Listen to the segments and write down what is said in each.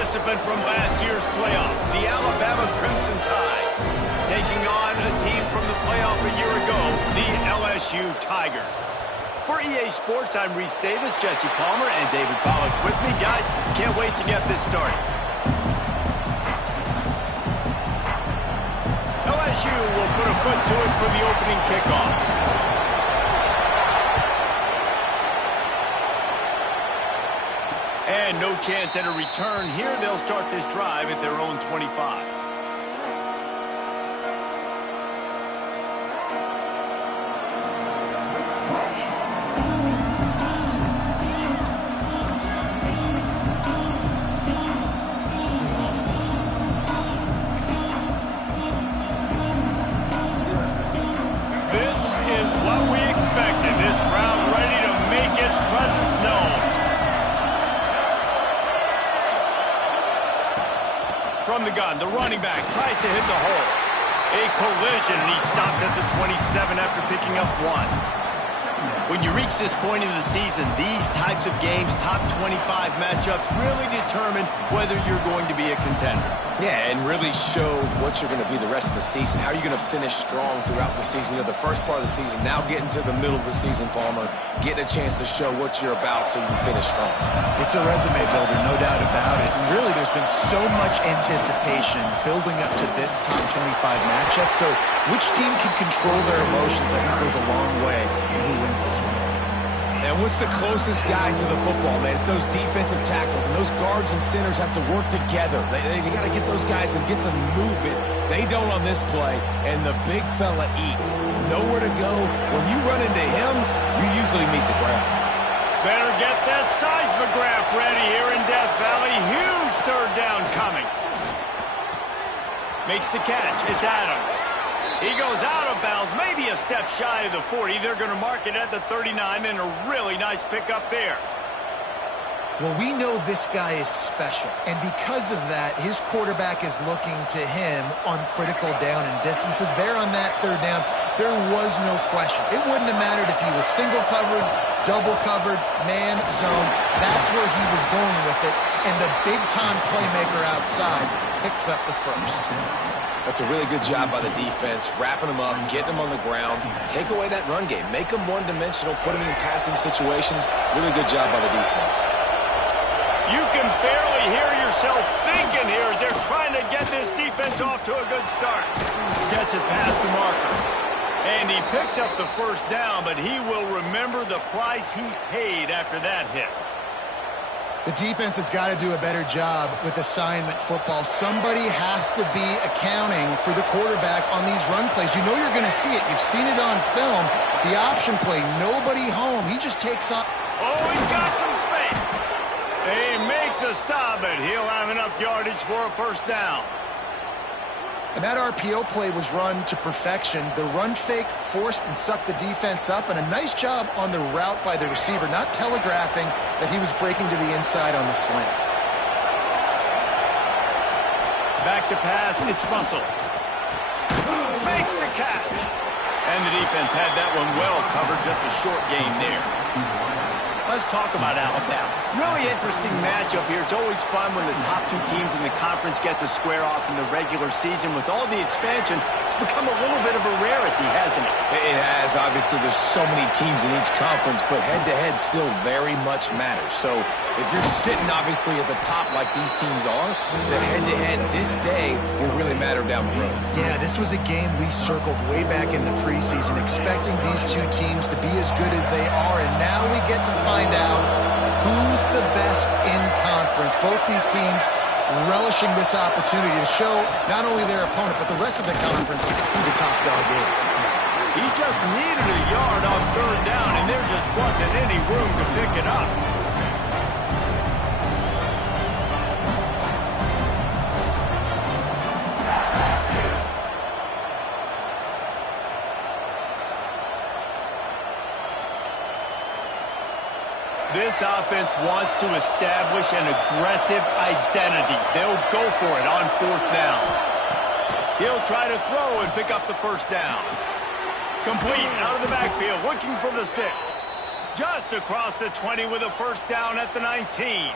participant from last year's playoff, the Alabama Crimson Tide, taking on a team from the playoff a year ago, the LSU Tigers. For EA Sports, I'm Reese Davis, Jesse Palmer, and David Pollack with me. Guys, can't wait to get this started. LSU will put a foot to it for the opening kickoff. And no chance at a return here. They'll start this drive at their own 25. This is what we expected. This crowd ready to make its presence known. From the gun, the running back tries to hit the hole. A collision, and he stopped at the 27 after picking up one. When you reach this point in the season, these types of games, top 25 matchups, really determine whether you're going to be a contender. Yeah, and really show what you're going to be the rest of the season. How are you going to finish strong throughout the season? You know, the first part of the season, now getting to the middle of the season, Palmer, getting a chance to show what you're about so you can finish strong. It's a resume builder, no doubt about it. And really, there's been so much anticipation building up to this top 25 matchup. So which team can control their emotions, I think, goes a long way in who wins this one. And what's the closest guy to the football, man? It's those defensive tackles, and those guards and centers have to work together. They got to get those guys and get some movement. They don't on this play, and the big fella eats. Nowhere to go. When you run into him, you usually meet the ground. Better get that seismograph ready here in Death Valley. Huge third down coming. Makes the catch. It's Adams. He goes out of bounds, maybe a step shy of the 40. They're going to mark it at the 39, and a really nice pickup there. Well, we know this guy is special, and because of that, his quarterback is looking to him on critical down and distances. There on that third down, there was no question. It wouldn't have mattered if he was single covered, double covered, man, zone. That's where he was going with it, and the big-time playmaker outside picks up the first. That's a really good job by the defense, wrapping them up, getting them on the ground. Take away that run game. Make them one-dimensional, put them in passing situations. Really good job by the defense. You can barely hear yourself thinking here as they're trying to get this defense off to a good start. Gets it past the marker. And he picks up the first down, but he will remember the price he paid after that hit. The defense has got to do a better job with assignment football. Somebody has to be accounting for the quarterback on these run plays. You know you're going to see it. You've seen it on film. The option play, nobody home. He just takes off. Oh, he's got some space. They make the stop, but he'll have enough yardage for a first down. And that RPO play was run to perfection. The run fake forced and sucked the defense up, and a nice job on the route by the receiver, not telegraphing that he was breaking to the inside on the slant. Back to pass, it's Russell. Makes the catch. And the defense had that one well covered, just a short game there. Let's talk about Alabama. Really interesting matchup here. It's always fun when the top two teams in the conference get to square off in the regular season. With all the expansion, it's become a little bit of a rarity, hasn't it? It has. Obviously, there's so many teams in each conference, but head-to-head still very much matters. So if you're sitting, obviously, at the top like these teams are, the head-to-head this day will really matter down the road. Yeah, this was a game we circled way back in the preseason, expecting these two teams to be as good as they are, and now we get to find out who's the best in conference. Both these teams relishing this opportunity to show not only their opponent, but the rest of the conference who the top dog is. He just needed a yard on third down, and there just wasn't any room to pick it up. This offense wants to establish an aggressive identity. They'll go for it on fourth down. He'll try to throw and pick up the first down. Complete out of the backfield, looking for the sticks. Just across the 20 with a first down at the 19.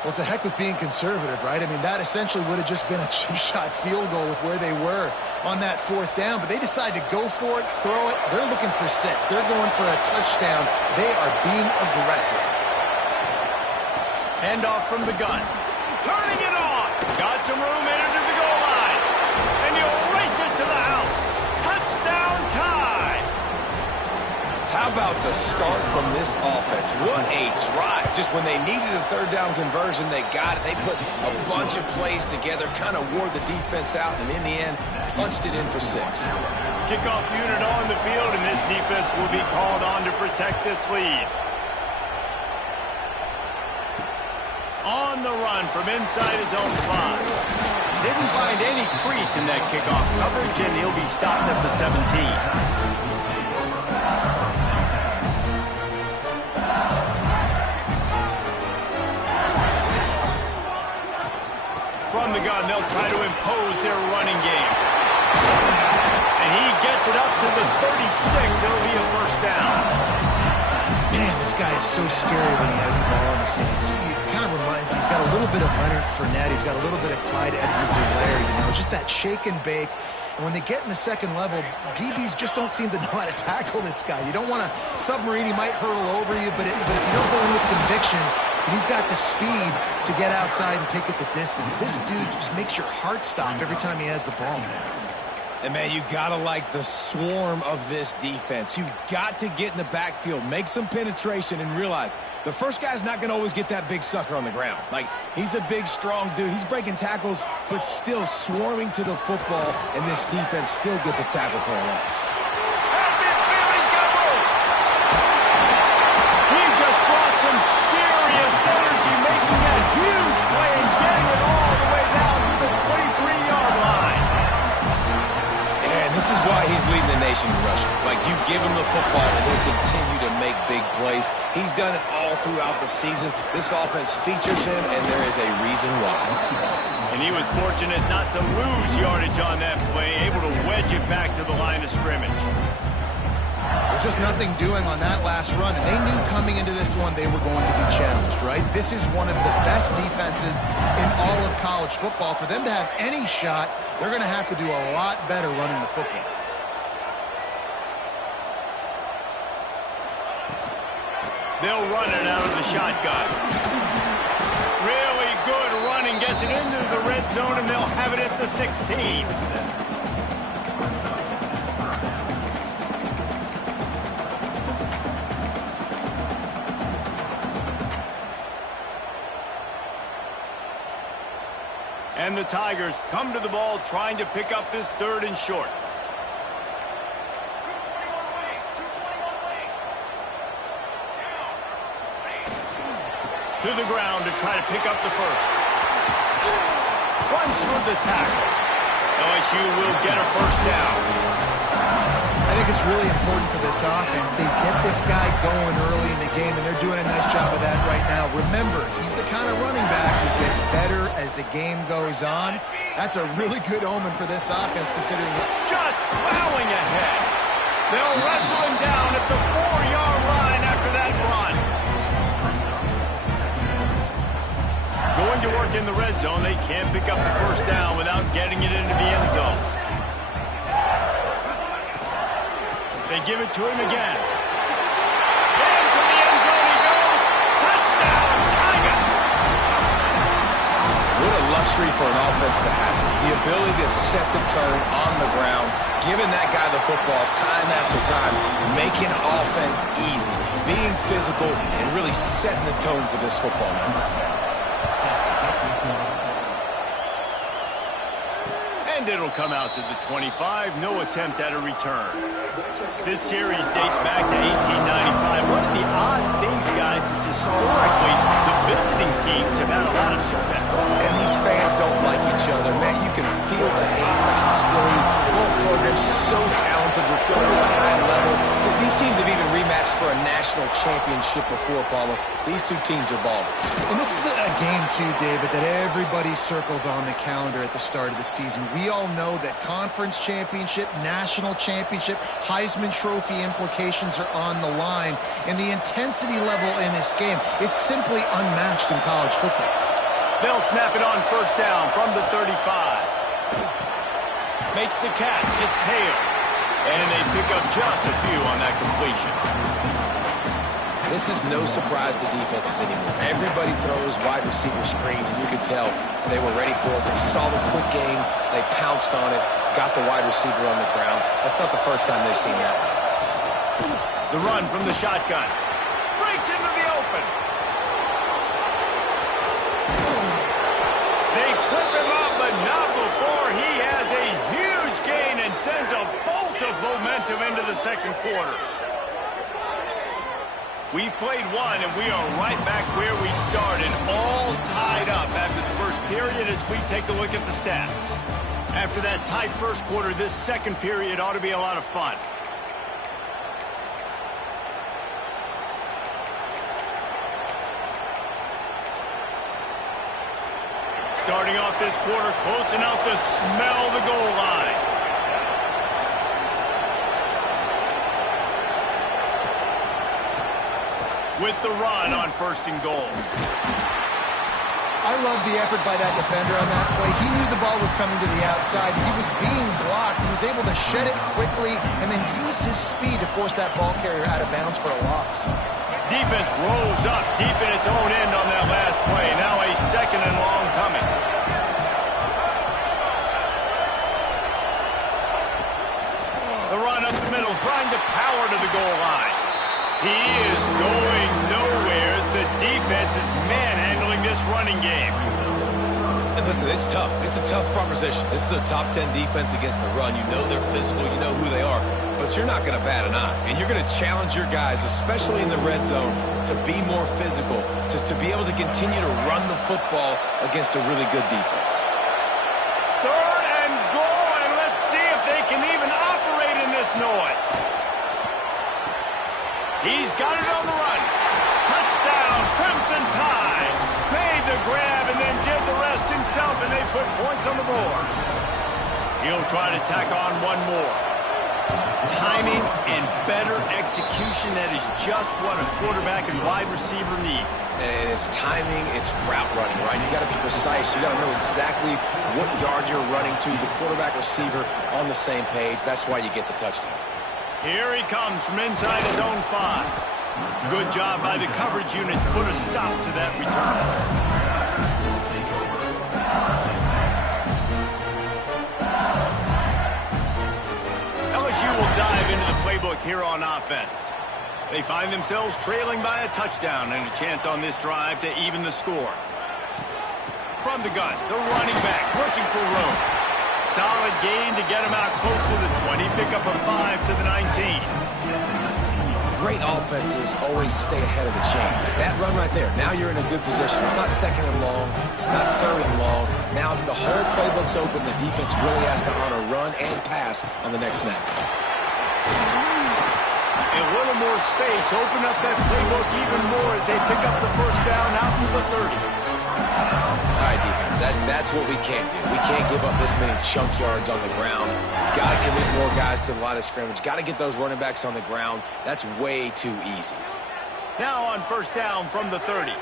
Well, to heck with being conservative, right? I mean, that essentially would have just been a cheap-shot field goal with where they were on that 4th down. But they decide to go for it, throw it. They're looking for 6. They're going for a touchdown. They are being aggressive. Handoff from the gun. Turning it on. Got some room in it to the goal line. And he'll race it to the house. Touchdown tie. How about the start from this offense? What a drive. Just when they needed a 3rd down conversion, they got it. They put a bunch of plays together, kind of wore the defense out, and in the end, punched it in for 6. Kickoff unit on the field, and this defense will be called on to protect this lead. On the run from inside his own 5. Didn't find any crease in that kickoff coverage, and he'll be stopped at the 17. From the gun, they'll try to impose their running game. And he gets it up to the 36. It'll be a 1st down. Man, this guy is so scary when he has the ball in his hands. He kind of reminds, he's got a little bit of Leonard Fournette. He's got a little bit of Clyde Edwards-Helaire, you know, just that shake and bake. And when they get in the 2nd level, DBs just don't seem to know how to tackle this guy. You don't want to submarine. He might hurtle over you, but if you don't go in with conviction, and he's got the speed to get outside and take it the distance. This dude just makes your heart stop every time he has the ball. And, man, you got to like the swarm of this defense. You've got to get in the backfield, make some penetration, and realize the first guy's not going to always get that big sucker on the ground. Like, he's a big, strong dude. He's breaking tackles, but still swarming to the football, and this defense still gets a tackle for a loss. He just brought some serious energy, making that huge play and getting it all the way down to the 23-yard line. And this is why he's leading the nation in rushing. Like, you give him the football, and he'll continue to make big plays. He's done it all throughout the season. This offense features him, and there is a reason why. And he was fortunate not to lose yardage on that play, able to wedge it back to the line of scrimmage. There's just nothing doing on that last run, and they knew coming into this one they were going to be challenged, right? This is one of the best defenses in all of college football. For them to have any shot, they're going to have to do a lot better running the football. They'll run it out of the shotgun. Really good running, gets it into the red zone, and they'll have it at the 16. And the Tigers come to the ball trying to pick up this 3rd and short. To the ground to try to pick up the 1st. Runs for the tackle. LSU will get a 1st down. I think it's really important for this offense. They get this guy going early in the game, and they're doing a nice job of that right now. Remember, he's the kind of running back who gets better as the game goes on. That's a really good omen for this offense, considering Just plowing ahead. They'll wrestle him down at the 4-yard line after that run. Going to work in the red zone. They can't pick up the 1st down without getting it into the end zone. They give it to him again. Into the end zone he goes. Touchdown, Tigers! What a luxury for an offense to have. The ability to set the tone on the ground, giving that guy the football time after time, making offense easy, being physical, and really setting the tone for this football game. And it'll come out to the 25. No attempt at a return. This series dates back to 1895. One of the odd things, guys, is historically the visiting teams have had a lot of success. And these fans don't like each other. Man, you can feel the hate, the hostility. Both programs so talented, recruited at a high level. These teams have even rematched for a national championship before, Palmer. These two teams are ballers. And this is a game, too, David, that everybody circles on the calendar at the start of the season. We all know that conference championship, national championship, Heisman Trophy implications are on the line. And the intensity level in this game, it's simply unmatched in college football. They'll snap it on first down from the 35. Makes the catch. It's Hale. And they pick up just a few on that completion. This is no surprise to defenses anymore. Everybody throws wide receiver screens, and you could tell they were ready for it. They saw the quick game. They pounced on it, got the wide receiver on the ground. That's not the first time they've seen that. The run from the shotgun. Breaks into the open. They trip him up, but not before he has a huge gain and sends a bolt of momentum into the second quarter. We've played one, and we are right back where we started, all tied up after the first period as we take a look at the stats. After that tight first quarter, this second period ought to be a lot of fun. Starting off this quarter, close enough to smell the goal line. With the run on first and goal. I love the effort by that defender on that play. He knew the ball was coming to the outside. He was being blocked. He was able to shed it quickly and then use his speed to force that ball carrier out of bounds for a loss. Defense rolls up deep in its own end on that last play. Now a second and long coming. The run up the middle, trying to power to the goal line. He is going nowhere as the defense is manhandling this running game. And listen, it's tough. It's a tough proposition. This is the top 10 defense against the run. You know they're physical. You know who they are. But you're not going to bat an eye. And you're going to challenge your guys, especially in the red zone, to be more physical, to be able to continue to run the football against a really good defense. Third and goal, and let's see if they can even operate in this noise. He's got it on the run. Touchdown, Crimson Tide. Made the grab and then did the rest himself, and they put points on the board. He'll try to tack on one more. Timing and better execution, that is just what a quarterback and wide receiver need. And it's timing, it's route running, right? You got to be precise. You got to know exactly what yard you're running to. The quarterback receiver on the same page. That's why you get the touchdown. Here he comes from inside his own 5. Good job by the coverage unit to put a stop to that return. LSU will dive into the playbook here on offense. They find themselves trailing by a touchdown and a chance on this drive to even the score. From the gun, the running back looking for room. Solid gain to get him out close to the 20. Pick up a 5 to the 19. Great offenses always stay ahead of the chains. That run right there, now you're in a good position. It's not second and long. It's not third and long. Now the whole playbook's open. The defense really has to honor run and pass on the next snap. A little more space. Open up that playbook even more as they pick up the first down out to the 30. All right, defense, that's what we can't do. We can't give up this many chunk yards on the ground. Got to commit more guys to the line of scrimmage. Got to get those running backs on the ground. That's way too easy. Now on first down from the 30.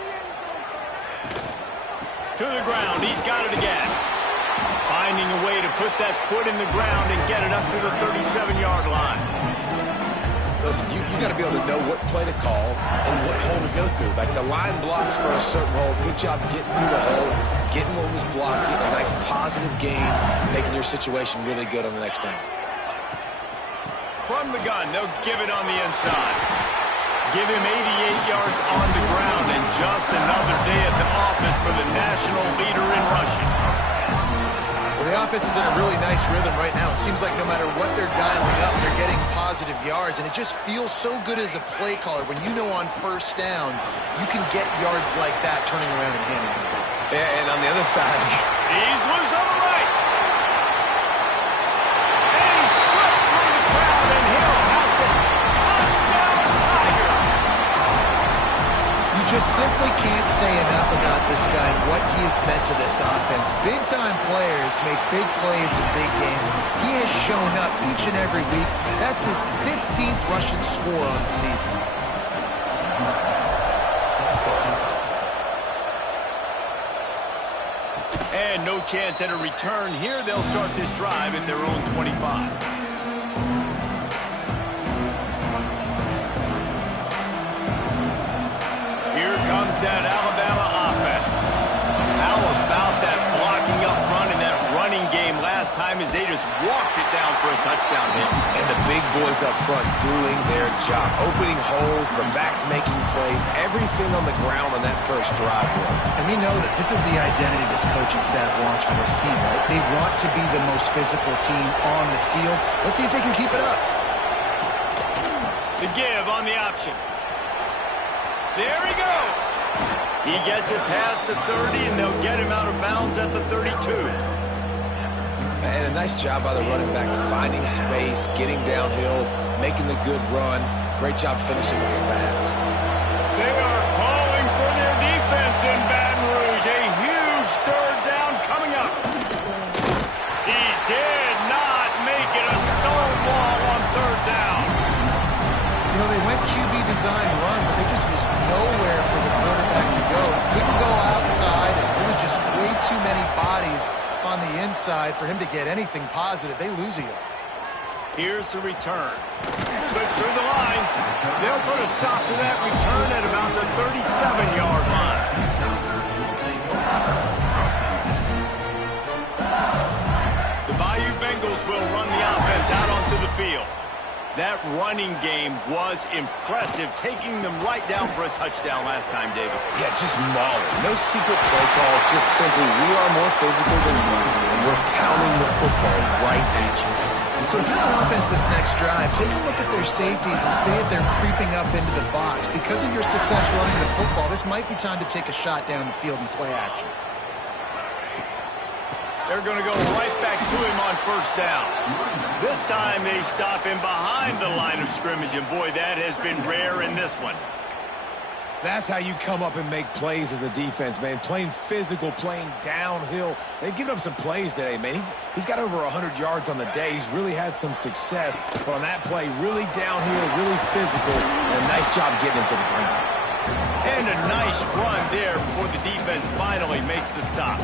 To the ground. He's got it again. Finding a way to put that foot in the ground and get it up to the 37-yard line. Listen, you got to be able to know what play to call and what hole to go through. Like the line blocks for a certain hole. Good job getting through the hole, getting what was blocked, getting a nice positive gain, making your situation really good on the next down. From the gun, they'll give it on the inside. Give him 88 yards on the ground, and just another day at the office for the national leader in rushing. Well, the offense is in a really nice rhythm right now. It seems like no matter what they're dialing up, they're getting positive yards, and it just feels so good as a play caller when you know on first down you can get yards like that turning around and handing it off. Yeah, and on the other side, he's loose on the right. And he slipped through the crowd, and Hill has it. Touchdown, Tiger. You just simply can't say enough about this guy and what he has meant to this offense. Big-time players make big plays in big games. He has shown up each and every week. That's his 15th rushing score on the season. chance at a return. Here they'll start this drive at their own 25. Here comes that Alabama offense. How about that blocking up front and that running game last time as they just walked it down for a touchdown hit? And the big boys up front doing their job, opening holes, the backs making plays, everything on the ground on that first drive worked. And we know that this is the identity this coaching staff wants for this team, right? They want to be the most physical team on the field. Let's see if they can keep it up. The give on the option. There he goes. He gets it past the 30, and they'll get him out of bounds at the 32. And a nice job by the running back, finding space, getting downhill, making the good run. Great job finishing with his pads. They are calling for their defense in Baton Rouge. A huge third down coming up. He did not make it a stonewall on third down. You know, they went QB design run, but there just was nowhere for the quarterback to go. He couldn't go outside, and there was just way too many bodies on the inside for him to get anything positive. They lose a yard. Here's the return. Slips through the line. They'll put a stop to that return at about the 37-yard line. The Bayou Bengals will run the offense out onto the field. That running game was impressive, taking them right down for a touchdown last time, David. Yeah, just mauling. No secret play calls, just simply we are more physical than you, and we're pounding the football right at you. So if you're on offense this next drive, take a look at their safeties and see if they're creeping up into the box. Because of your success running the football, this might be time to take a shot down the field and play action. They're going to go right back to him on first down. This time they stop him behind the line of scrimmage, and boy, that has been rare in this one. That's how you come up and make plays as a defense, man. Playing physical, playing downhill. They've given up some plays today, man. He's got over 100 yards on the day. He's really had some success. But on that play, really downhill, really physical, and a nice job getting him to the ground. And a nice run there before the defense finally makes the stop.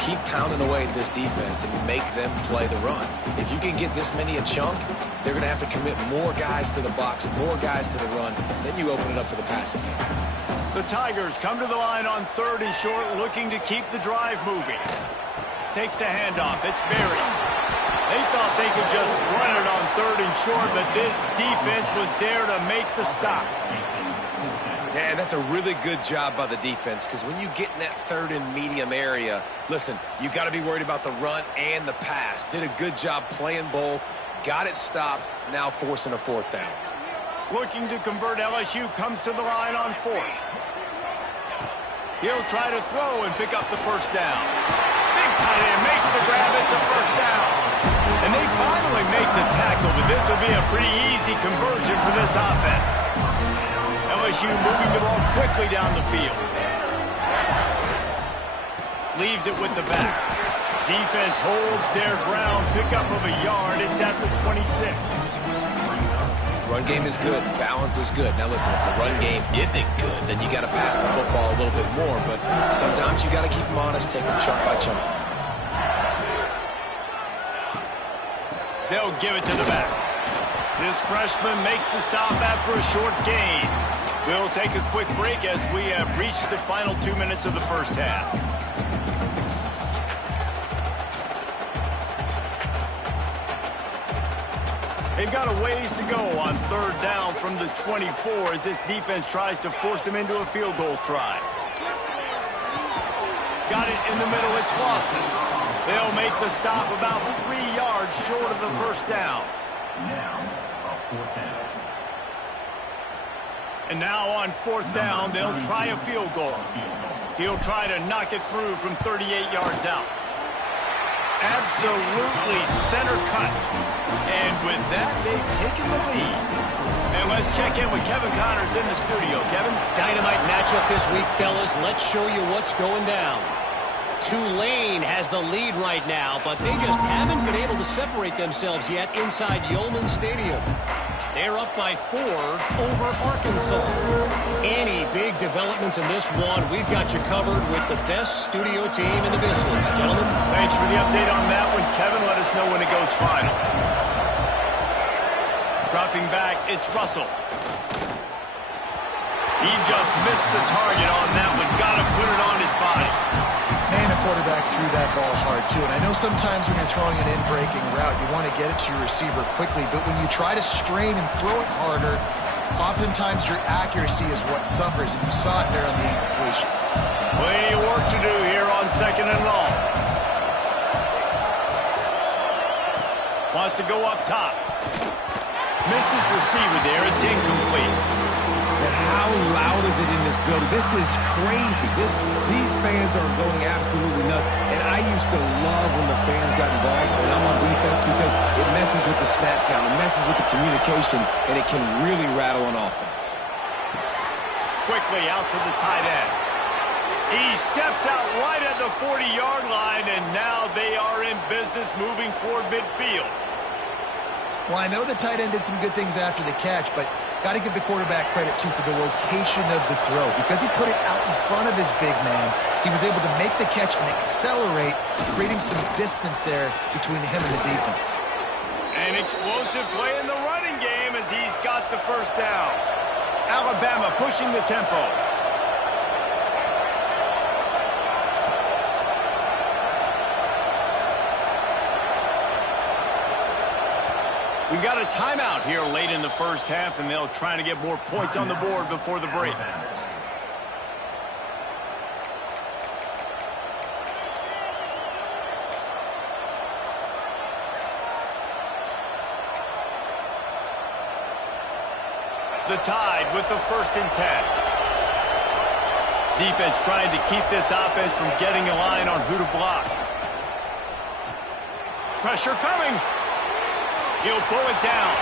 Keep pounding away at this defense and make them play the run. If you can get this many a chunk, they're going to have to commit more guys to the box, more guys to the run. Then you open it up for the passing game. The Tigers come to the line on third and short, looking to keep the drive moving. Takes the handoff. It's Berry. They thought they could just run it on third and short, but this defense was there to make the stop. Yeah, that's a really good job by the defense, because when you get in that third and medium area, listen, you got to be worried about the run and the pass. Did a good job playing both, got it stopped, now forcing a fourth down. Looking to convert, LSU comes to the line on fourth. He'll try to throw and pick up the first down. Big tight end makes the grab. It's a first down. And they finally make the tackle, but this will be a pretty easy conversion for this offense. LSU moving the ball quickly down the field. Leaves it with the back. Defense holds their ground. Pickup of a yard. It's at the 26. Run game is good. Balance is good. Now listen, if the run game isn't good, then you got to pass the football a little bit more. But sometimes you got to keep them honest, take them chunk by chunk. They'll give it to the back. This freshman makes the stop after a short gain. We'll take a quick break as we have reached the final 2 minutes of the first half. They've got a ways to go on third down from the 24 as this defense tries to force them into a field goal try. Got it in the middle. It's Lawson. They'll make the stop about 3 yards short of the first down. And now on fourth down, they'll try a field goal. He'll try to knock it through from 38 yards out. Absolutely center cut. And with that, they've taken the lead. And let's check in with Kevin Connors in the studio. Kevin? Dynamite matchup this week, fellas. Let's show you what's going down. Tulane has the lead right now, but they just haven't been able to separate themselves yet inside Yulman Stadium. They're up by 4 over Arkansas. Any big developments in this one, we've got you covered with the best studio team in the business. Gentlemen. Thanks for the update on that one, Kevin. Let us know when it goes final. Dropping back, it's Russell. He just missed the target on that one. Got to put it on his body. Man, a quarterback threw that ball hard, too. And I know sometimes when you're throwing an in-breaking route, you want to get it to your receiver quickly. But when you try to strain and throw it harder, oftentimes your accuracy is what suffers. And you saw it there on the incompletion. Plenty of work to do here on 2nd and long. Wants to go up top. Missed his receiver there. It's incomplete. And how loud is it in this building? This is crazy. These fans are going absolutely nuts. And I used to love when the fans got involved, and I'm on defense, because it messes with the snap count. It messes with the communication, and it can really rattle an offense. Quickly out to the tight end. He steps out right at the 40-yard line, and now they are in business moving toward midfield. Well, I know the tight end did some good things after the catch, but got to give the quarterback credit, too, for the location of the throw. Because he put it out in front of his big man, he was able to make the catch and accelerate, creating some distance there between him and the defense. An explosive play in the running game as he's got the first down. Alabama pushing the tempo. We got a timeout here late in the first half, and they'll try to get more points on the board before the break. The Tide with the 1st and 10. Defense trying to keep this offense from getting a line on who to block. Pressure coming. He'll pull it down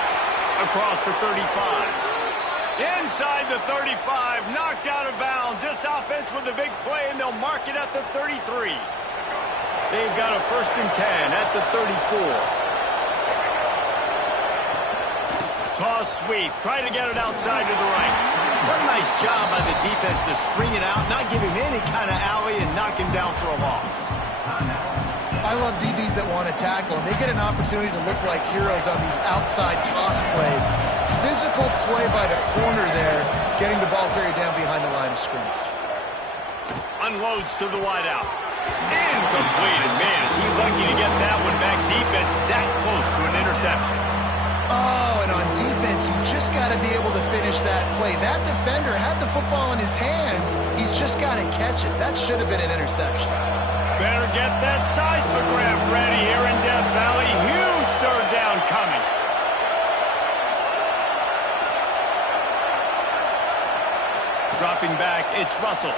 across the 35. Inside the 35, knocked out of bounds. This offense with a big play, and they'll mark it at the 33. They've got a 1st and 10 at the 34. Toss sweep. Try to get it outside to the right. What a nice job by the defense to string it out, not give him any kind of alley, and knock him down for a loss. I love DBs that want to tackle, and they get an opportunity to look like heroes on these outside toss plays. Physical play by the corner there, getting the ball carried down behind the line of scrimmage. Unloads to the wideout. Incomplete. And man, is he lucky to get that one back. Defense that close to an interception. Oh, and on defense, you just got to be able to finish that play. That defender had the football in his hands. He's just got to catch it. That should have been an interception. Better get that seismograph ready here in Death Valley. Huge 3rd down coming. Dropping back, it's Russell.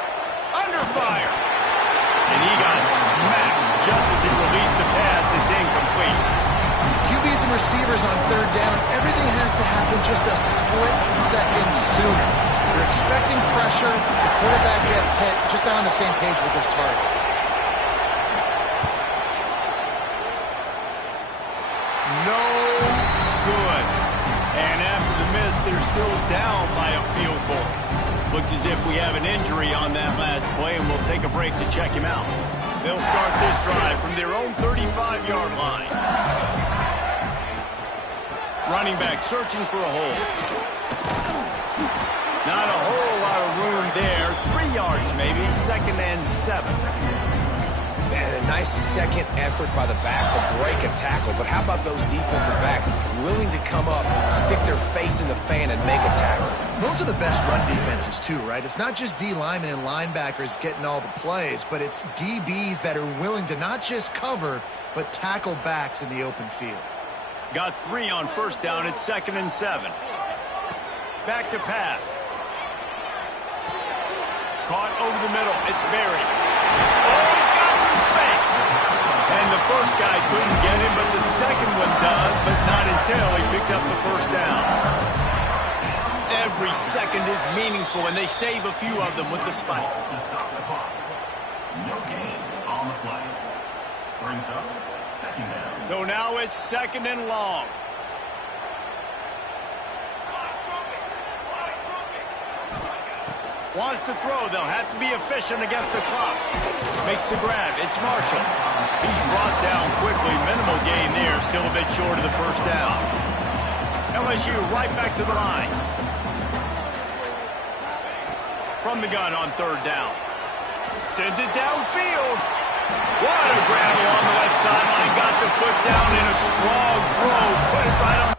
Under fire. And he got smacked just as he released the pass. It's incomplete. QBs and receivers on 3rd down, everything has to happen just a split second sooner. You're expecting pressure. The quarterback gets hit, just not on the same page with his target. No good. And after the miss, they're still down by a field goal. Looks as if we have an injury on that last play, and we'll take a break to check him out. They'll start this drive from their own 35-yard line. Running back searching for a hole. Not a whole lot of room there. 3 yards maybe, 2nd and 7. Man, a nice second effort by the back to break a tackle. But how about those defensive backs willing to come up, stick their face in the fan, and make a tackle? Those are the best run defenses, too, right? It's not just D linemen and linebackers getting all the plays, but it's DBs that are willing to not just cover, but tackle backs in the open field. Got 3 on 1st down. It's 2nd and 7. Back to pass. Caught over the middle. It's Berry. Oh, he's got some space. And the first guy couldn't get him, but the second one does, but not until he picks up the 1st down. Every second is meaningful, and they save a few of them with the spike. No gain on the play. Brings up 2nd down. So now it's 2nd and long. Wants to throw. They'll have to be efficient against the clock. Makes the grab. It's Marshall. He's brought down quickly. Minimal gain there. Still a bit short of the first down. LSU right back to the line. From the gun on third down. Sends it downfield. What a grab along the left sideline. Got the foot down in a strong throw. Put it right on.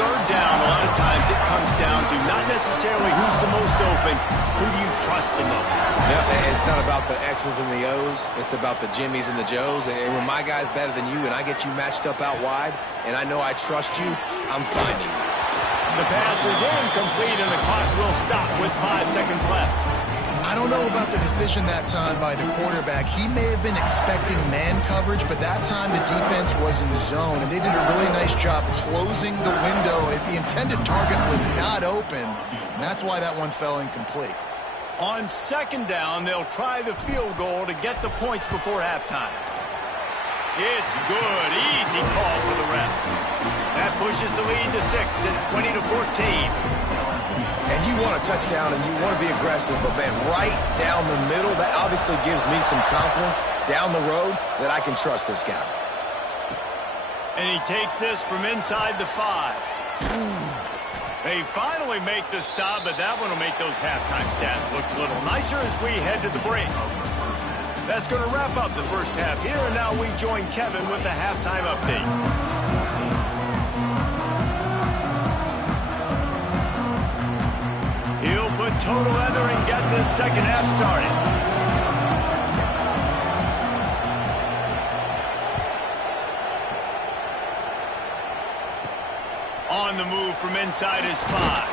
Third down, a lot of times it comes down to not necessarily who's the most open, who do you trust the most? Yep, it's not about the X's and the O's. It's about the Jimmys and the Joes. And when my guy's better than you and I get you matched up out wide and I know I trust you, I'm finding you. The pass is incomplete and the clock will stop with 5 seconds left. I don't know about the decision that time by the quarterback. He may have been expecting man coverage, but that time the defense was in zone, and they did a really nice job closing the window. The intended target was not open, and that's why that one fell incomplete. On second down, they'll try the field goal to get the points before halftime. It's good. Easy call for the refs. That pushes the lead to 6 at 20-14. And you want a touchdown and you want to be aggressive, but man, right down the middle, that obviously gives me some confidence down the road that I can trust this guy. And he takes this from inside the 5. They finally make the stop, but that one will make those halftime stats look a little nicer as we head to the break. That's going to wrap up the first half here, and now we join Kevin with the halftime update. He'll put total leather and get this second half started. On the move from inside his 5.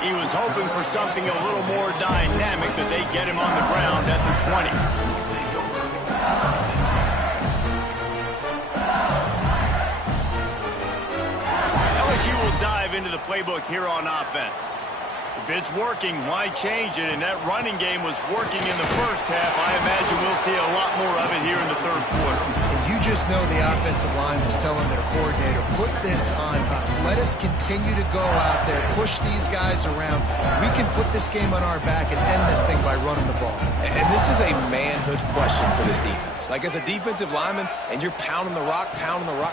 He was hoping for something a little more dynamic, but they get him on the ground at the 20. LSU will dive into the playbook here on offense. If it's working, why change it? And that running game was working in the first half. I imagine we'll see a lot more of it here in the third quarter. And you just know the offensive line was telling their coordinator, put this on us. Let us continue to go out there, push these guys around. We can put this game on our back and end this thing by running the ball. And this is a manhood question for this defense. Like, as a defensive lineman, and you're pounding the rock,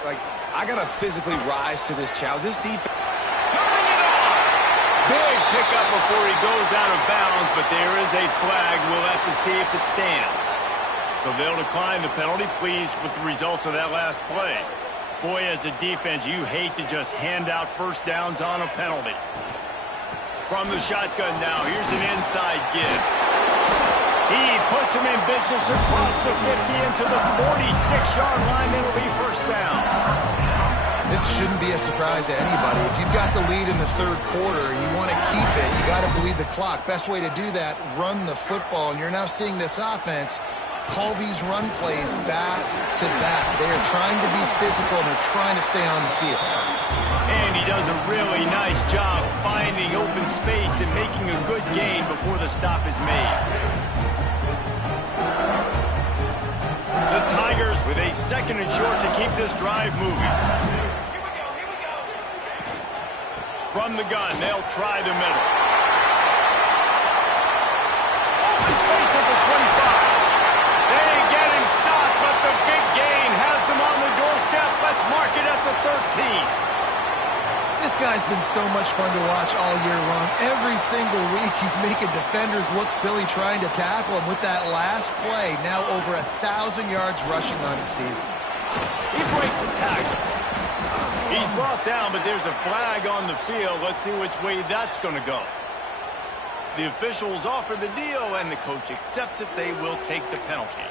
like, I got to physically rise to this challenge. This defense... Big pickup before he goes out of bounds, but there is a flag. We'll have to see if it stands. So they'll decline the penalty. Pleased with the results of that last play. Boy, as a defense, you hate to just hand out first downs on a penalty. From the shotgun now, here's an inside give. He puts him in business across the 50 into the 46-yard line. It'll be first down. This shouldn't be a surprise to anybody. If you've got the lead in the third quarter and you want to keep it, you got to bleed the clock. Best way to do that, run the football. And you're now seeing this offense call these run plays back to back. They are trying to be physical, and they're trying to stay on the field. And he does a really nice job finding open space and making a good gain before the stop is made. The Tigers with a second and short to keep this drive moving. From the gun, they'll try the middle. Open space at the 25. They get him stopped, but the big gain has them on the doorstep. Let's mark it at the 13. This guy's been so much fun to watch all year long. Every single week, he's making defenders look silly trying to tackle him with that last play. Now over 1,000 yards rushing on the season. He breaks a tackle. He's brought down, but there's a flag on the field. Let's see which way that's going to go. The officials offer the deal, and the coach accepts it. They will take the penalty.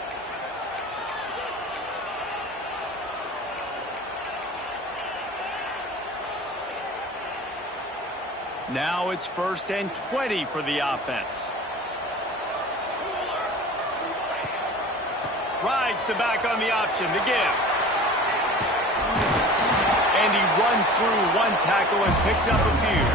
Now it's 1st and 20 for the offense. Rides the back on the option to give. And he runs through one tackle and picks up a few.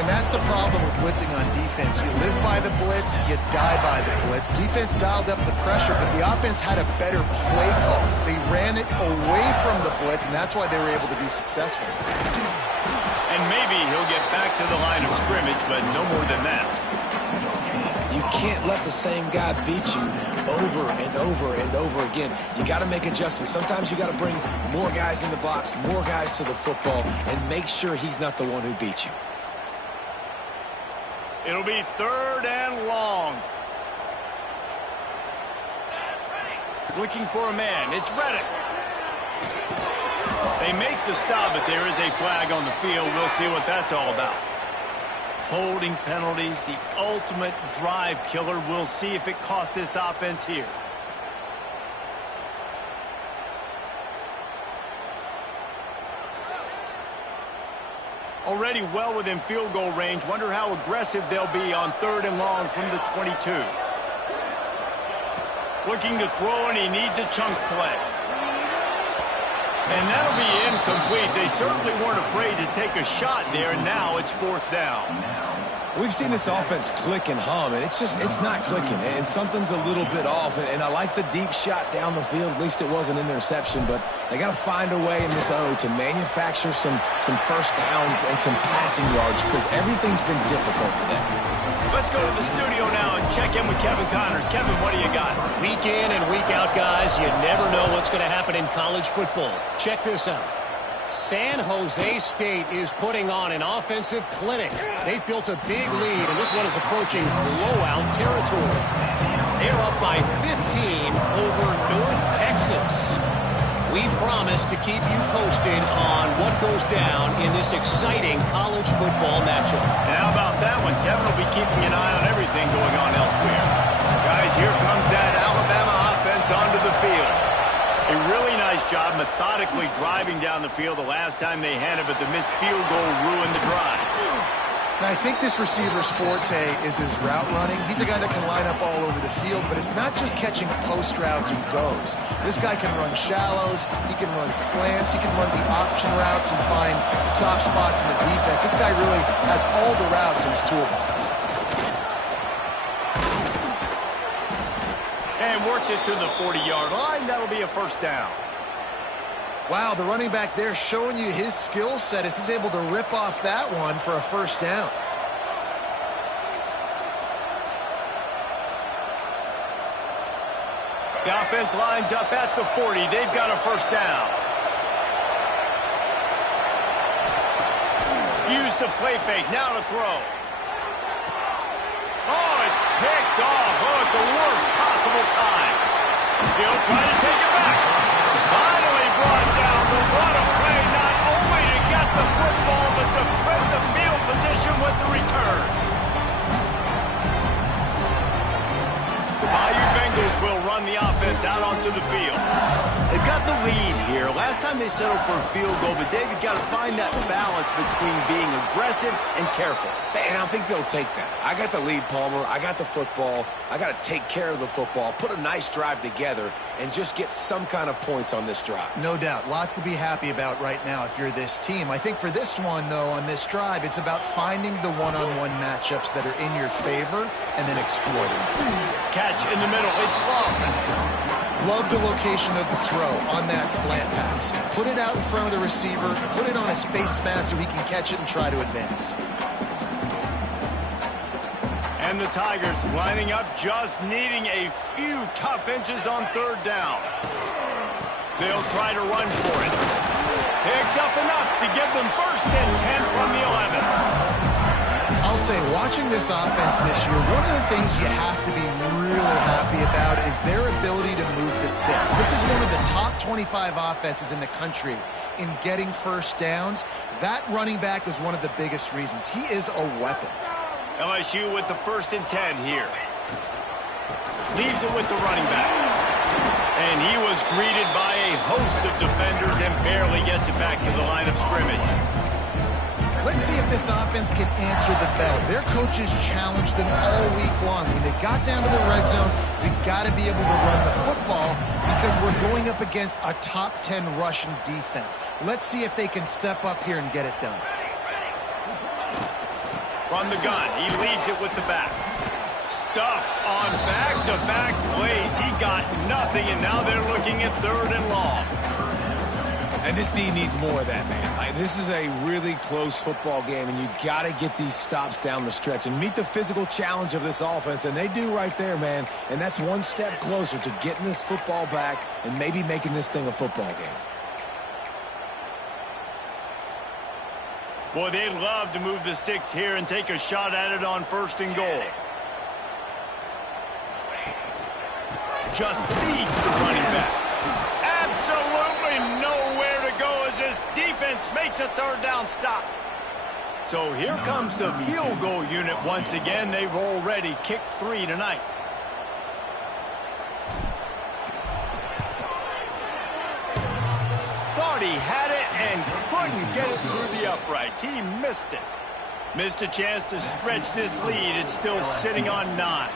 And that's the problem with blitzing on defense. You live by the blitz, you die by the blitz. Defense dialed up the pressure, but the offense had a better play call. They ran it away from the blitz, and that's why they were able to be successful. And maybe he'll get back to the line of scrimmage, but no more than that. You can't let the same guy beat you over and over and over again. You got to make adjustments. Sometimes you got to bring more guys in the box, more guys to the football, and make sure he's not the one who beat you. It'll be 3rd and long. Looking for a man. It's Reddick. They make the stop, but there is a flag on the field. We'll see what that's all about. Holding penalties, the ultimate drive killer. We'll see if it costs this offense here. Already well within field goal range. Wonder how aggressive they'll be on 3rd and long from the 22. Looking to throw, and he needs a chunk play. And that'll be incomplete. They certainly weren't afraid to take a shot there, and now it's 4th down. We've seen this offense click and hum, and it's not clicking, and something's a little bit off. And I like the deep shot down the field. At least it was an interception, but they got to find a way in this O to manufacture some first downs and some passing yards, because everything's been difficult today. Let's go to the studio now and check in with Kevin Connors. Kevin, what do you got? Week in and week out, guys, you never know what's going to happen in college football. Check this out. San Jose State is putting on an offensive clinic. They've built a big lead, and this one is approaching blowout territory. They're up by 15 over North Texas. We promise to keep you posted on what goes down in this exciting college football matchup. And how about that one? Kevin will be keeping an eye on everything going on elsewhere. Guys, here comes that Alabama offense onto the field. A really nice job methodically driving down the field the last time they had it, but the missed field goal ruined the drive. And I think this receiver's forte is his route running. He's a guy that can line up all over the field, but it's not just catching post routes and goes. This guy can run shallows, he can run slants, he can run the option routes and find soft spots in the defense. This guy really has all the routes in his toolbox. And works it to the 40-yard line. That'll be a 1st down. Wow, the running back there showing you his skill set as he's able to rip off that one for a 1st down. The offense lines up at the 40. They've got a 1st down. Use the play fake. Now to throw. Oh, it's picked off. Oh, at the worst possible time. He'll try to take it back. Finally brought down, but what a play, not only to get the football, but to put the field position with the return. The Bayou Bengals will run the offense out onto the field. They've got the lead here. Last time they settled for a field goal, but David got to find that balance between being aggressive and careful. And I think they'll take that. I got the lead, Palmer. I got the football. I got to take care of the football, put a nice drive together, and just get some kind of points on this drive. No doubt. Lots to be happy about right now if you're this team. I think for this one, though, on this drive, it's about finding the one-on-one matchups that are in your favor and then exploiting them. Catch in the middle. It's Lawson. Love the location of the throw on that slant pass. Put it out in front of the receiver, put it on a space mass so he can catch it and try to advance. And the Tigers lining up, just needing a few tough inches on 3rd down. They'll try to run for it. Picks up enough to give them 1st and 10 from the 11. I'll say, watching this offense this year, one of the things you have to be really happy about is their ability to move the sticks. This is one of the top 25 offenses in the country in getting 1st downs. That running back is one of the biggest reasons. He is a weapon. LSU with the 1st and 10 here. Leaves it with the running back. And he was greeted by a host of defenders and barely gets it back to the line of scrimmage. Let's see if this offense can answer the bell. Their coaches challenged them all week long. When they got down to the red zone, we've got to be able to run the football because we're going up against a top 10 Russian defense. Let's see if they can step up here and get it done. From the gun, he leaves it with the back. Stuffed on back-to-back plays. He got nothing, and now they're looking at 3rd and long. And this D needs more of that, man. This is a really close football game, and you got to get these stops down the stretch and meet the physical challenge of this offense, and they do right there, man. And that's one step closer to getting this football back and maybe making this thing a football game. Boy, they'd love to move the sticks here and take a shot at it on 1st and goal. Just feeds the running back. Absolutely nowhere to go as this defense makes a 3rd down stop. So here comes the field goal unit once again. They've already kicked 3 tonight. Thought he had it and couldn't get it through the uprights. He missed it. Missed a chance to stretch this lead. It's still sitting on 9.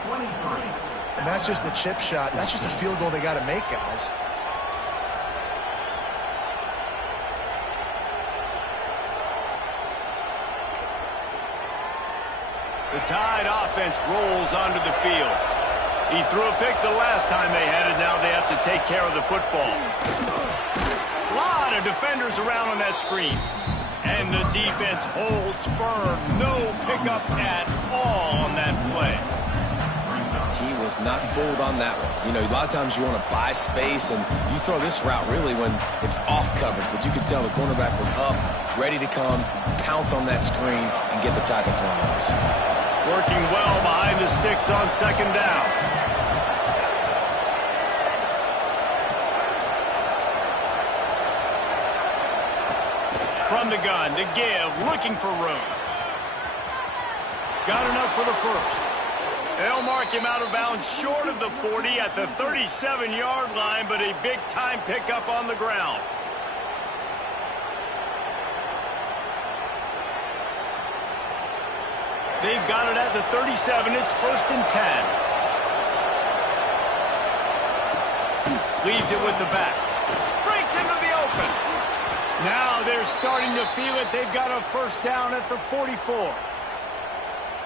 And that's just the chip shot. That's just a field goal they got to make, guys. The Tide offense rolls onto the field. He threw a pick the last time they had it. Now they have to take care of the football. A lot of defenders around on that screen. And the defense holds firm. No pickup at all on that play. He was not fooled on that one. You know, a lot of times you want to buy space, and you throw this route really when it's off coverage. But you could tell the cornerback was up, ready to come, pounce on that screen, and get the tackle for a loss. Working well behind the sticks on 2nd down. From the gun to give, looking for room. Got enough for the 1st. They'll mark him out of bounds short of the 40 at the 37-yard line, but a big-time pickup on the ground. They've got it at the 37. It's 1st and 10. Leaves it with the back. Breaks into the open. Now they're starting to feel it. They've got a 1st down at the 44.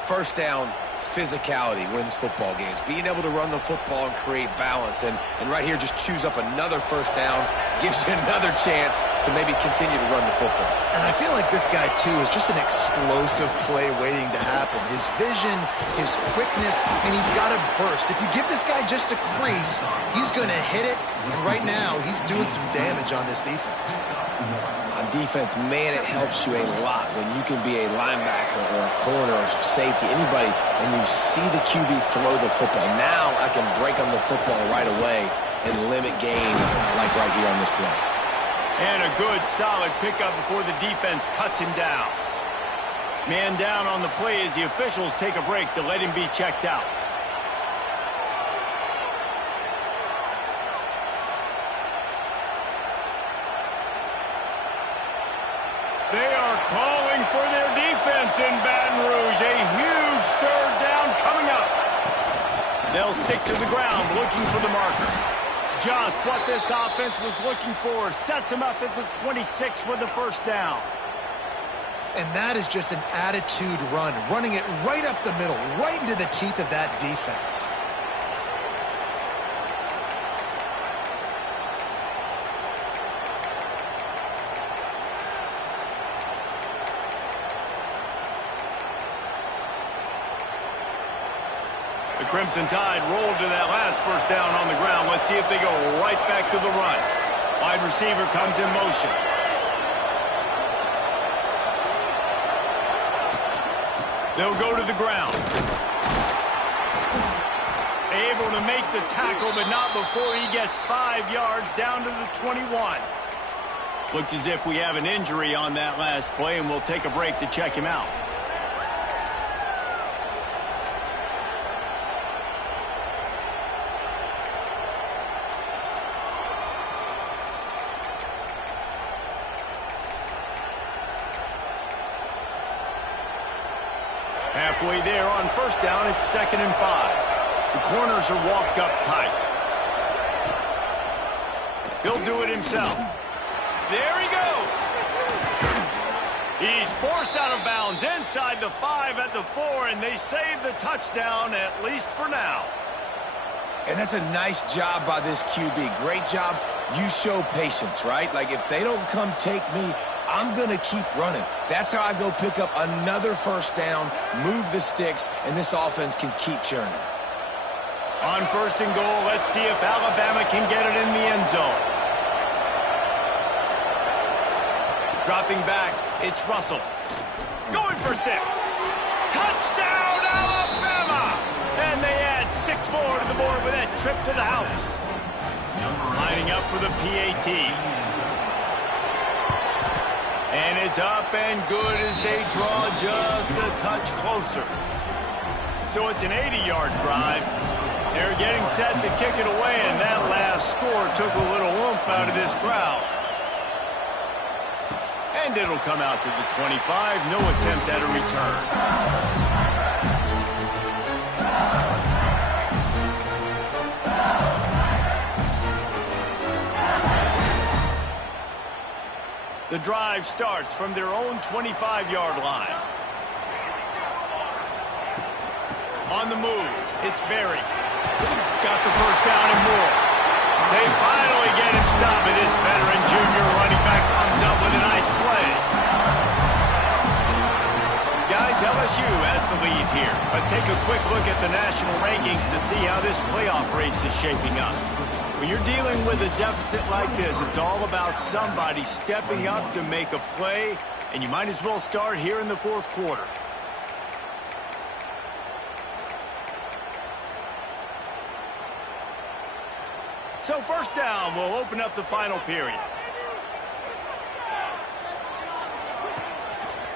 1st down, physicality wins football games. Being able to run the football and create balance. And right here, just choose up another 1st down. Gives you another chance to maybe continue to run the football. And I feel like this guy, too, is just an explosive play waiting to happen. His vision, his quickness, and he's got a burst. If you give this guy just a crease, he's going to hit it. And right now, he's doing some damage on this defense. On defense, man, it helps you a lot when you can be a linebacker or a corner or safety, anybody, and you see the QB throw the football. Now I can break on the football right away and limit gains like right here on this play. And a good, solid pickup before the defense cuts him down. Man down on the play as the officials take a break to let him be checked out. They are calling for their defense in Baton Rouge. A huge 3rd down coming up. They'll stick to the ground looking for the marker. Just what this offense was looking for. Sets them up at the 26 with the 1st down. And that is just an attitude run. Running it right up the middle, right into the teeth of that defense. The Crimson Tide rolled to that last 1st down on the ground. Let's see if they go right back to the run. Wide receiver comes in motion. They'll go to the ground. Able to make the tackle, but not before he gets 5 yards down to the 21. Looks as if we have an injury on that last play, and we'll take a break to check him out. Halfway there on 1st down, it's 2nd and 5. The corners are walked up tight. He'll do it himself. There he goes. He's forced out of bounds inside the 5 at the 4, and they save the touchdown, at least for now. And that's a nice job by this QB. Great job. You show patience, right? Like, if they don't come take me, I'm going to keep running. That's how I go pick up another first down, move the sticks, and this offense can keep churning. On 1st and goal, let's see if Alabama can get it in the end zone. Dropping back, it's Russell. Going for 6. Touchdown, Alabama! And they add 6 more to the board with that trip to the house. Lining up for the PAT. And it's up and good as they draw just a touch closer. So it's an 80-yard drive. They're getting set to kick it away, and that last score took a little oomph out of this crowd. And it'll come out to the 25. No attempt at a return. The drive starts from their own 25-yard line. On the move, it's Berry. Got the first down and more. They finally get him stopped, and this veteran junior running back comes up with a nice play. Guys, LSU has the lead here. Let's take a quick look at the national rankings to see how this playoff race is shaping up. When you're dealing with a deficit like this, it's all about somebody stepping up to make a play, and you might as well start here in the 4th quarter. So 1st down will open up the final period.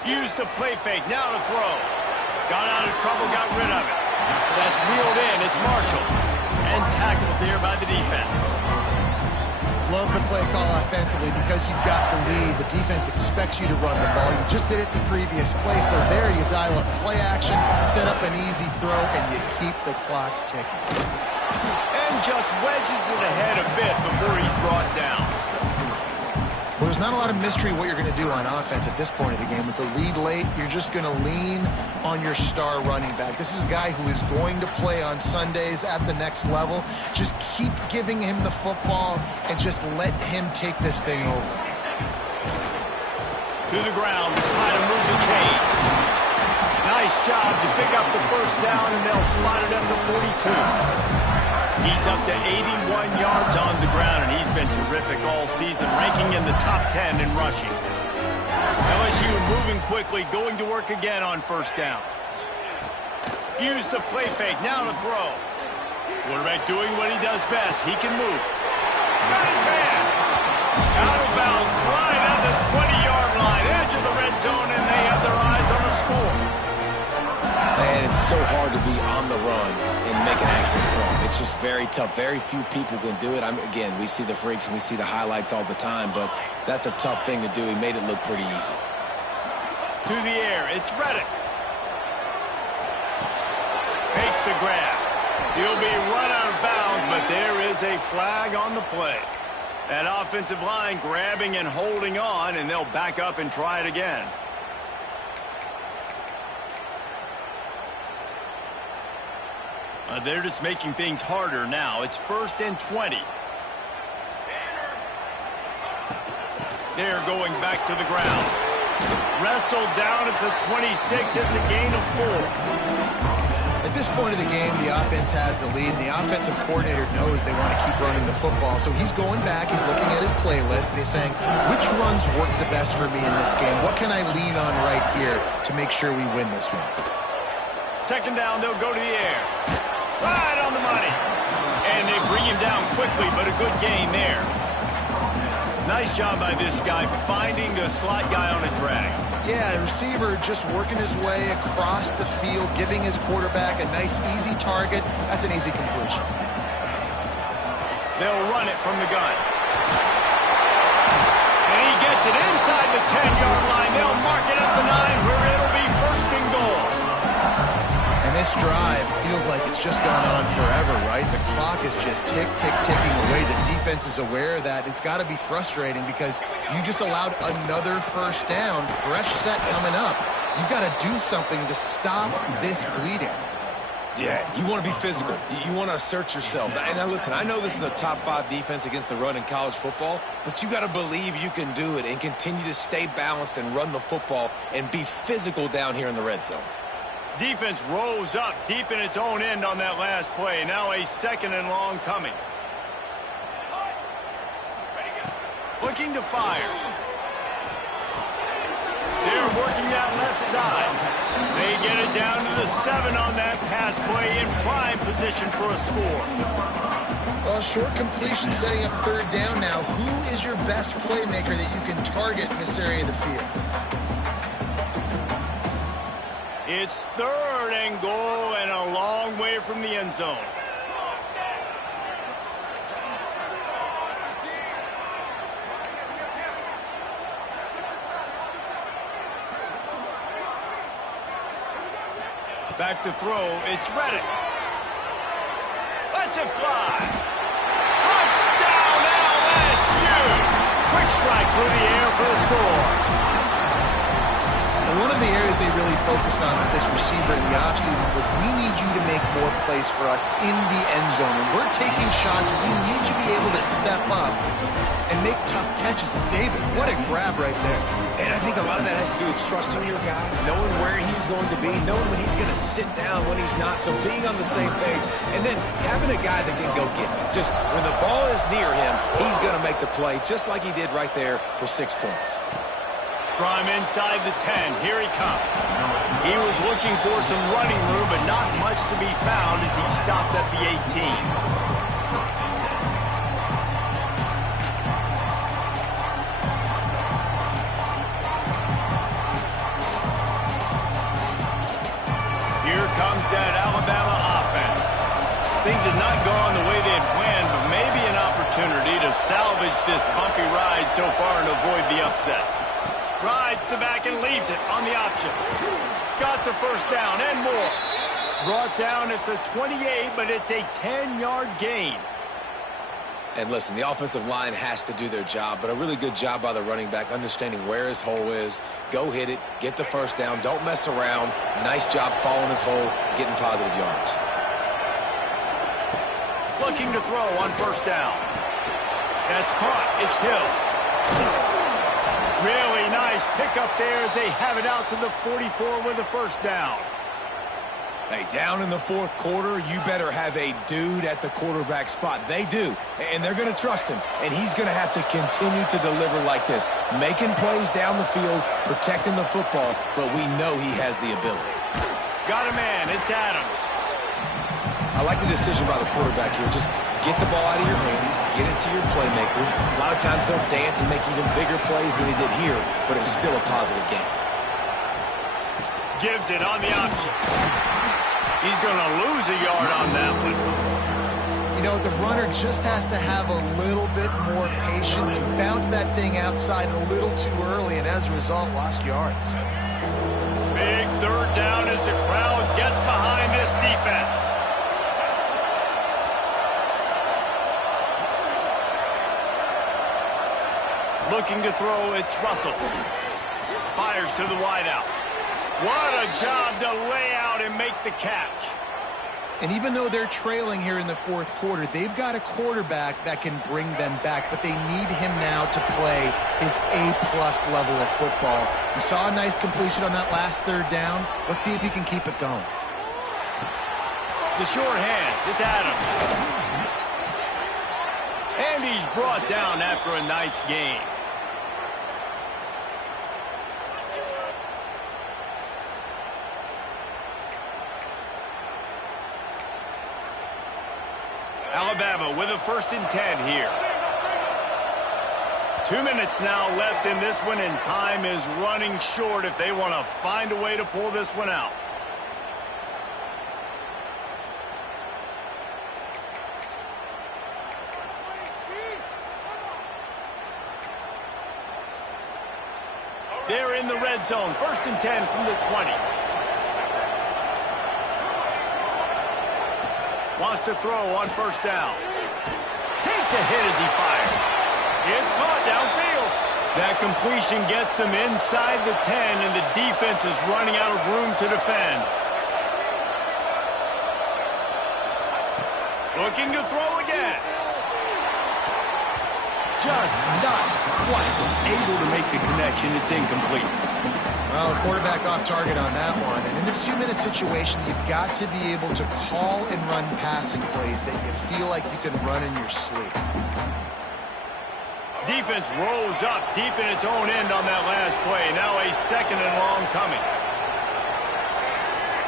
Use the play fake, now to throw. Got out of trouble, got rid of it. That's reeled in, it's Marshall. And tackled there by the defense. Love the play call offensively because you've got the lead. The defense expects you to run the ball. You just did it the previous play, so there you dial up play action, set up an easy throw, and you keep the clock ticking. And just wedges it ahead a bit before he's brought down. Well, there's not a lot of mystery what you're going to do on offense at this point of the game. With the lead late, you're just going to lean on your star running back. This is a guy who is going to play on Sundays at the next level. Just keep giving him the football and just let him take this thing over. To the ground to try to move the chains. Nice job to pick up the first down, and they'll spot it at the 42. He's up to 81 yards on the ground, and he's been terrific all season, ranking in the top 10 in rushing. LSU moving quickly, going to work again on 1st down. Use the play fake, now to throw. Quarterback doing what he does best. He can move. Got his man. Out of bounds, right at the 20-yard line, edge of the red zone, and they have their eyes on the score. Man, it's so hard to be on the run and make an accurate throw. It's just very tough. Very few people can do it. Again, we see the freaks and we see the highlights all the time, but that's a tough thing to do. He made it look pretty easy. To the air, it's Reddick. Makes the grab. He'll be run out of bounds, but there is a flag on the play. That offensive line grabbing and holding on, and they'll back up and try it again. They're just making things harder now. It's 1st and 20. They're going back to the ground. Wrestled down at the 26. It's a gain of 4. At this point of the game, the offense has the lead. The offensive coordinator knows they want to keep running the football. So he's going back. He's looking at his playlist, and he's saying, which runs work the best for me in this game? What can I lean on right here to make sure we win this one? 2nd down, they'll go to the air. Right on the money. And they bring him down quickly, but a good gain there. Nice job by this guy finding the slot guy on a drag. Yeah, the receiver just working his way across the field, giving his quarterback a nice, easy target. That's an easy completion. They'll run it from the gun. And he gets it inside the 10-yard line. They'll mark it at the 9 where it'll be 1st and goal. And this drive feels like it's just gone on forever, right? The clock is just ticking away. The defense is aware of that. It's got to be frustrating because you just allowed another first down, fresh set coming up. You've got to do something to stop this bleeding. Yeah, you want to be physical. You want to assert yourselves. And now listen, I know this is a top 5 defense against the run in college football, but you got to believe you can do it and continue to stay balanced and run the football and be physical down here in the red zone. Defense rose up deep in its own end on that last play. Now a 2nd and long coming. Looking to fire. They're working that left side. They get it down to the 7 on that pass play in prime position for a score. Well, short completion setting up 3rd down now. Who is your best playmaker that you can target in this area of the field? It's 3rd and goal and a long way from the end zone. Back to throw, it's Reddick. Lets it fly. Touchdown LSU! Quick strike through the air for the score. And one of the areas they really focused on with this receiver in the offseason was we need you to make more plays for us in the end zone. When we're taking shots, we need you to be able to step up and make tough catches. And David, what a grab right there. And I think a lot of that has to do with trusting your guy, knowing where he's going to be, knowing when he's going to sit down, when he's not, so being on the same page, and then having a guy that can go get him. Just when the ball is near him, he's going to make the play, just like he did right there for 6 points. From inside the 10, here he comes. He was looking for some running room, but not much to be found as he stopped at the 18. That Alabama offense. Things had not gone the way they had planned, but maybe an opportunity to salvage this bumpy ride so far and avoid the upset. Rides the back and leaves it on the option. Got the first down and more. Brought down at the 28, but it's a 10-yard gain. And listen, the offensive line has to do their job, but a really good job by the running back, understanding where his hole is. Go hit it, get the first down, don't mess around. Nice job following his hole, getting positive yards. Looking to throw on first down. That's caught. It's Hill. Really nice pickup there as they have it out to the 44 with a first down. Hey, down in the 4th quarter, you better have a dude at the quarterback spot. They do, and they're going to trust him, and he's going to have to continue to deliver like this, making plays down the field, protecting the football, but we know he has the ability. Got a man. It's Adams. I like the decision by the quarterback here. Just get the ball out of your hands, get it to your playmaker. A lot of times they'll dance and make even bigger plays than he did here, but it was still a positive game. Gives it on the option. He's going to lose a yard on that one. You know, the runner just has to have a little bit more patience. He bounced that thing outside a little too early, and as a result, lost yards. Big 3rd down as the crowd gets behind this defense. Looking to throw, it's Russell. Fires to the wideout. What a job to lay out and make the catch. And even though they're trailing here in the 4th quarter, they've got a quarterback that can bring them back, but they need him now to play his A-plus level of football. We saw a nice completion on that last 3rd down. Let's see if he can keep it going. The short hands, it's Adams. And he's brought down after a nice game. Alabama with a 1st and 10 here. 2 minutes now left in this one, and time is running short if they want to find a way to pull this one out. They're in the red zone. 1st and 10 from the 20. Wants to throw on first down. Takes a hit as he fires. It's caught downfield. That completion gets them inside the 10, and the defense is running out of room to defend. Looking to throw again. Just not quite able to make the connection. It's incomplete. Well, the quarterback off target on that one. And in this 2-minute situation, you've got to be able to call and run passing plays that you feel like you can run in your sleep. Defense rolls up deep in its own end on that last play. Now a 2nd and long coming.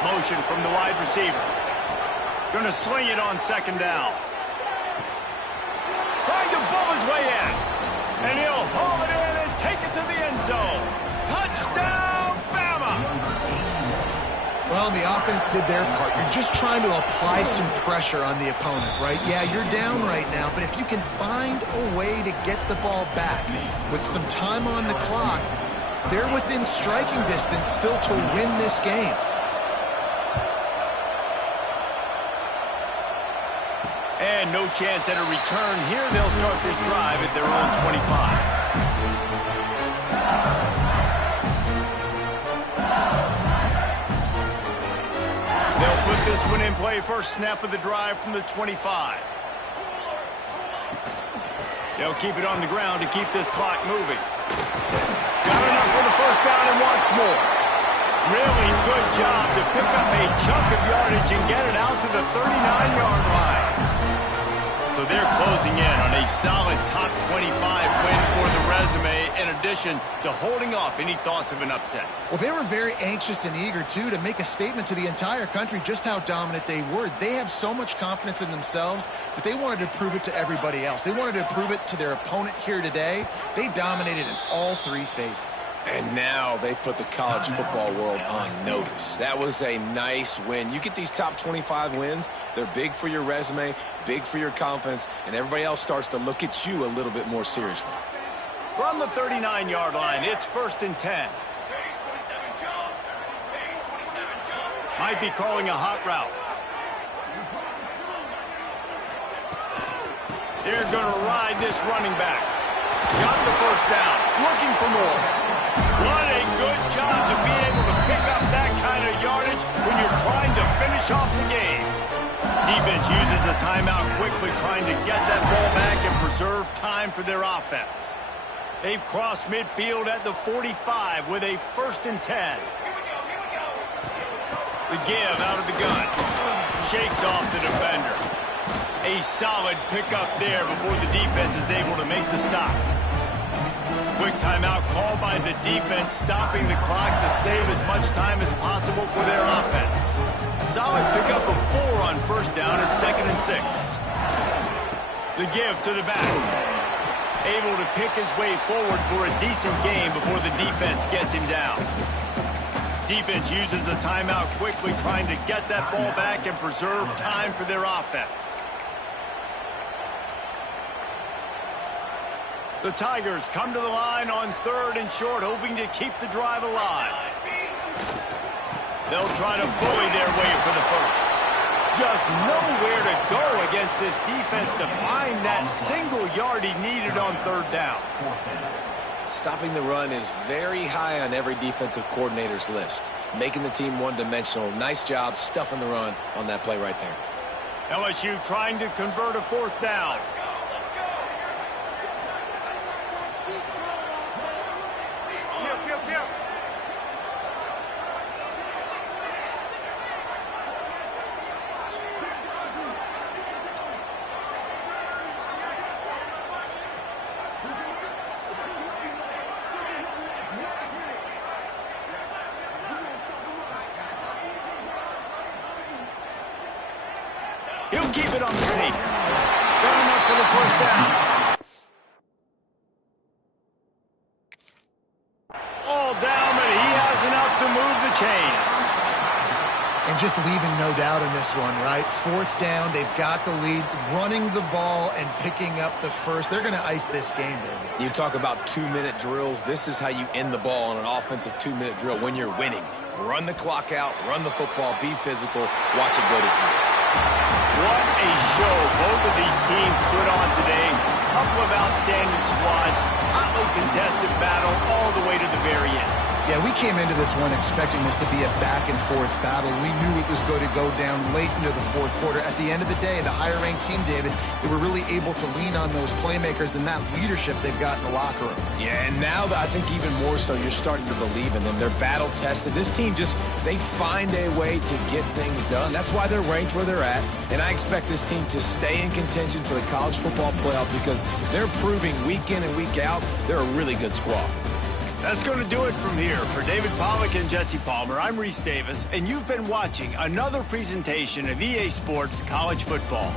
Motion from the wide receiver. Going to sling it on 2nd down. Trying to bull his way in. And he'll haul it in and take it to the end zone. Touchdown, Bama! Well, the offense did their part. You're just trying to apply some pressure on the opponent, right? Yeah, you're down right now, but if you can find a way to get the ball back with some time on the clock, they're within striking distance still to win this game. And no chance at a return here. They'll start this drive at their own 25. They'll put this one in play. First snap of the drive from the 25. They'll keep it on the ground to keep this clock moving. Got enough for the first down and wants more. Really good job to pick up a chunk of yardage and get it out to the 39-yard line. So they're closing in on a solid top 25 win for the resume, in addition to holding off any thoughts of an upset. Well, they were very anxious and eager, too, to make a statement to the entire country just how dominant they were. They have so much confidence in themselves, but they wanted to prove it to everybody else. They wanted to prove it to their opponent here today. They dominated in all 3 phases. And now they put the college football world on notice. That was a nice win. You get these top 25 wins, they're big for your resume, big for your confidence, and everybody else starts to look at you a little bit more seriously. From the 39-yard line, it's 1st and 10. Might be calling a hot route. They're going to ride this running back. Got the first down. Looking for more. What a good job to be able to pick up that kind of yardage when you're trying to finish off the game. Defense uses a timeout quickly, trying to get that ball back and preserve time for their offense. They've crossed midfield at the 45 with a 1st and 10. The give out of the gun. Shakes off the defender. A solid pickup there before the defense is able to make the stop. Quick timeout called by the defense, stopping the clock to save as much time as possible for their offense. Solid pickup of 4 on first down and 2nd and 6. The give to the back. Able to pick his way forward for a decent game before the defense gets him down. Defense uses a timeout quickly, trying to get that ball back and preserve time for their offense. The Tigers come to the line on 3rd and short, hoping to keep the drive alive. They'll try to bully their way for the first. Just nowhere to go against this defense to find that single yard he needed on 3rd down. Stopping the run is very high on every defensive coordinator's list. Making the team one-dimensional. Nice job stuffing the run on that play right there. LSU trying to convert a 4th down. He'll keep it on the sneak. Got enough for the first down. All down, but he has enough to move the chains. And just leaving no doubt in this one, right? 4th down, they've got the lead, running the ball and picking up the first. They're going to ice this game, David. You talk about 2-minute drills. This is how you end the ball on an offensive 2-minute drill when you're winning. Run the clock out, run the football, be physical, watch it go to 0. What show both of these teams put on today. A couple of outstanding squads, hotly contested battle all the way to the very end. Yeah, we came into this one expecting this to be a back-and-forth battle. We knew it was going to go down late into the fourth quarter. At the end of the day, the higher-ranked team, David, they were really able to lean on those playmakers and that leadership they've got in the locker room. Yeah, and now I think even more so, you're starting to believe in them. They're battle-tested. This team they find a way to get things done. That's why they're ranked where they're at. And I expect this team to stay in contention for the college football playoff because they're proving week in and week out they're a really good squad. That's going to do it from here. For David Pollack and Jesse Palmer, I'm Reese Davis, and you've been watching another presentation of EA Sports College Football.